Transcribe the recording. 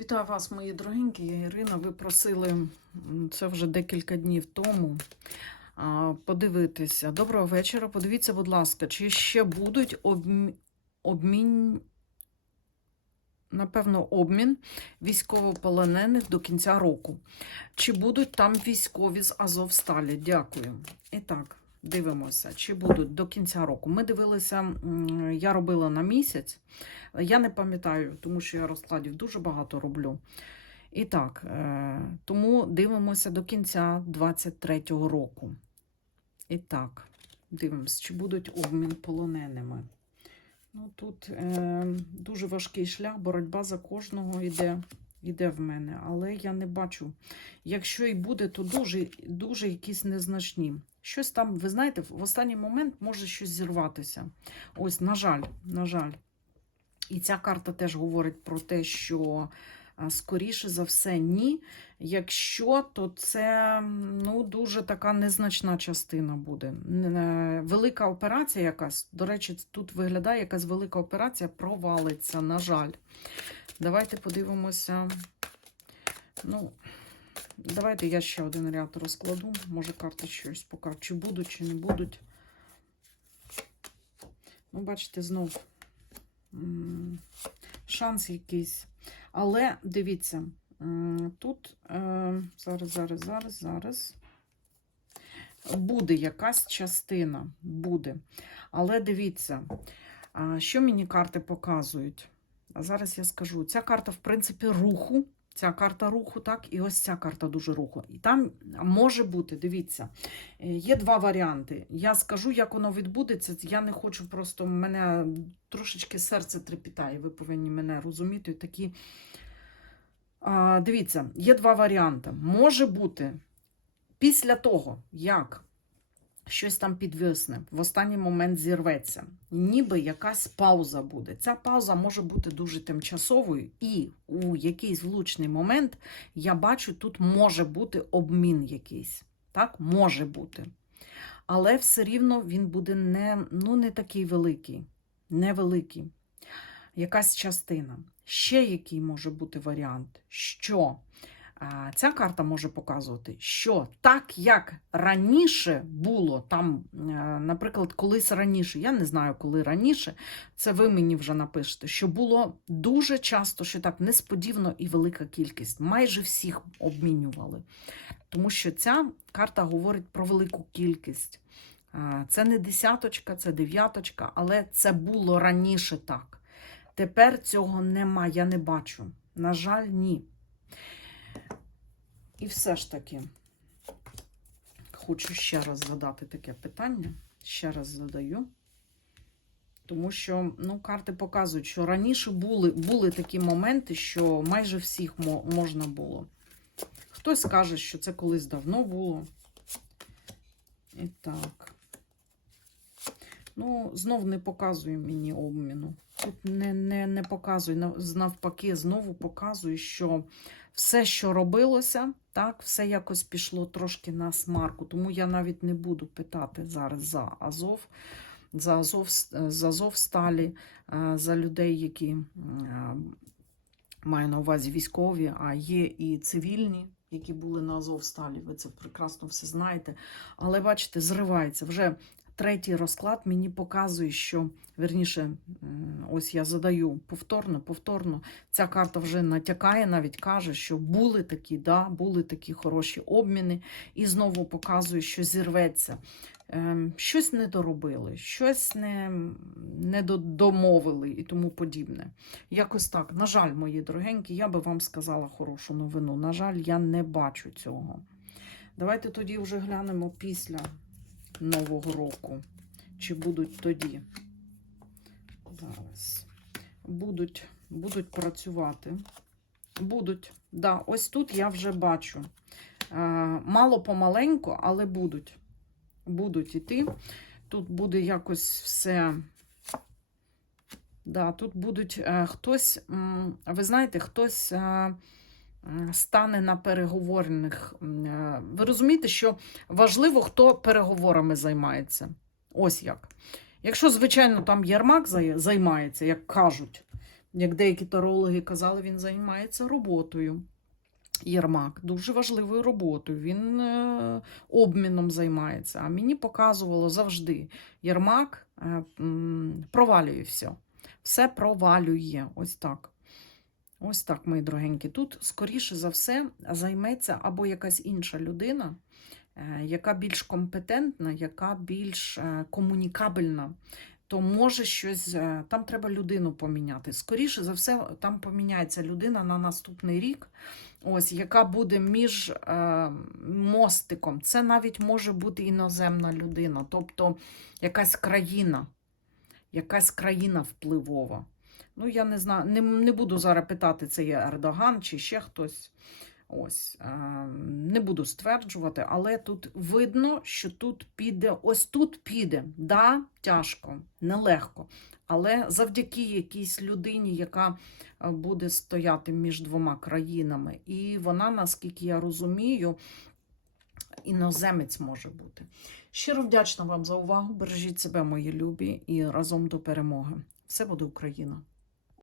Вітаю вас, мої дорогенькі. Я Ірина. Ви просили це вже декілька днів тому. Подивитися. Доброго вечора. Подивіться, будь ласка, чи ще будуть обмін, обмін напевно, обмін військовополонених до кінця року. Чи будуть там військові з Азовсталі? Дякую. І так, дивимося, чи будуть до кінця року. Ми дивилися, я робила на місяць. Я не пам'ятаю, тому що я розкладів дуже багато роблю. І так, е, тому дивимося до кінця 23-го року. І так, дивимося, чи будуть обмін полоненими. Ну, тут е, дуже важкий шлях, боротьба за кожного йде, йде в мене, але я не бачу. Якщо і буде, то дуже, дуже якісь незначні. Щось там, ви знаєте, в останній момент може щось зірватися. Ось, на жаль, на жаль. І ця карта теж говорить про те, що скоріше за все, ні. Якщо, то це ну, дуже така незначна частина буде. Е, Велика операція якась, до речі, тут виглядає якась велика операція, провалиться, на жаль. Давайте подивимося. Ну, давайте я ще один ряд розкладу. Може, карти щось покажуть, чи будуть, чи не будуть. Ну, бачите, знов шанс якийсь. Але дивіться, тут е, зараз, зараз, зараз, зараз. Буде якась частина, буде. Але дивіться, що мені карти показують. А зараз я скажу: ця карта, в принципі, руху. Ця карта руху, так, і ось ця карта дуже руху. І там може бути, дивіться, е, є два варіанти. Я скажу, як воно відбудеться. Я не хочу просто мене трошечки серце трепітає. Ви повинні мене розуміти. Такі. А, дивіться, є два варіанти. Може бути після того, як щось там підвисне, в останній момент зірветься, ніби якась пауза буде. Ця пауза може бути дуже тимчасовою, і у якийсь влучний момент я бачу, тут може бути обмін якийсь. Так, може бути. Але все рівно він буде не, ну, не такий великий, невеликий. Якась частина. Ще який може бути варіант, що ця карта може показувати, що так як раніше було, там, е, наприклад, колись раніше, я не знаю, коли раніше, це ви мені вже напишете, що було дуже часто, що так несподівано і велика кількість. Майже всіх обмінювали. Тому що ця карта говорить про велику кількість. Це не десяточка, це дев'яточка, але це було раніше так. Тепер цього нема, я не бачу. На жаль, ні. І все ж таки, хочу ще раз задати таке питання. Ще раз задаю. Тому що ну, карти показують, що раніше були, були такі моменти, що майже всіх можна було. Хтось каже, що це колись давно було. І так. Ну, знов не показує мені обміну. Тут не, не, не показує, навпаки, знову показує, що все, що робилося, так, все якось пішло трошки на смарку. Тому я навіть не буду питати зараз за Азов, за Азов, за Азовсталі, е, за людей, які маю на увазі військові, а є і цивільні, які були на Азовсталі. Ви це прекрасно все знаєте. Але бачите, зривається вже. Третій розклад мені показує, що верніше, ось я задаю повторно, повторно. Ця карта вже натякає, навіть каже, що були такі, да, були такі хороші обміни, і знову показує, що зірветься. Ем, щось не доробили, щось не, не домовили і тому подібне. Якось так. На жаль, мої дорогенькі, я би вам сказала хорошу новину. На жаль, я не бачу цього. Давайте тоді вже глянемо після Нового року. Чи будуть тоді? Зараз. Будуть, будуть працювати. Будуть. Да, ось тут я вже бачу. Е, мало помаленьку, але будуть. Будуть іти. Тут буде якось все. Да, тут будуть е, хтось, ви знаєте, хтось е, стане на переговорних. е, Ви розумієте, що важливо, хто переговорами займається. Ось як. Якщо, звичайно, там Єрмак займається, як кажуть, Як деякі тарологи казали, він займається роботою. Єрмак дуже важливою роботою. Він е, обміном займається. А мені показувало завжди: Єрмак е, провалює все. Все провалює. Ось так. Ось так, мої дорогенькі. Тут, скоріше за все, займеться або якась інша людина, е, яка більш компетентна, яка більш е, комунікабельна, то може щось, е, там треба людину поміняти. Скоріше за все, там поміняється людина на наступний рік, ось, яка буде між мостиком. Це навіть може бути іноземна людина, тобто якась країна, якась країна впливова. Ну, я не знаю, не, не буду зараз питати, це є Ердоган чи ще хтось. Ось, е, не буду стверджувати, але тут видно, що тут піде, ось тут піде. Да, тяжко, нелегко. Але завдяки якійсь людині, яка е, буде стояти між двома країнами, і вона, наскільки я розумію, іноземець може бути. Щиро вдячна вам за увагу. Бережіть себе, мої любі, і разом до перемоги. Все буде Україна!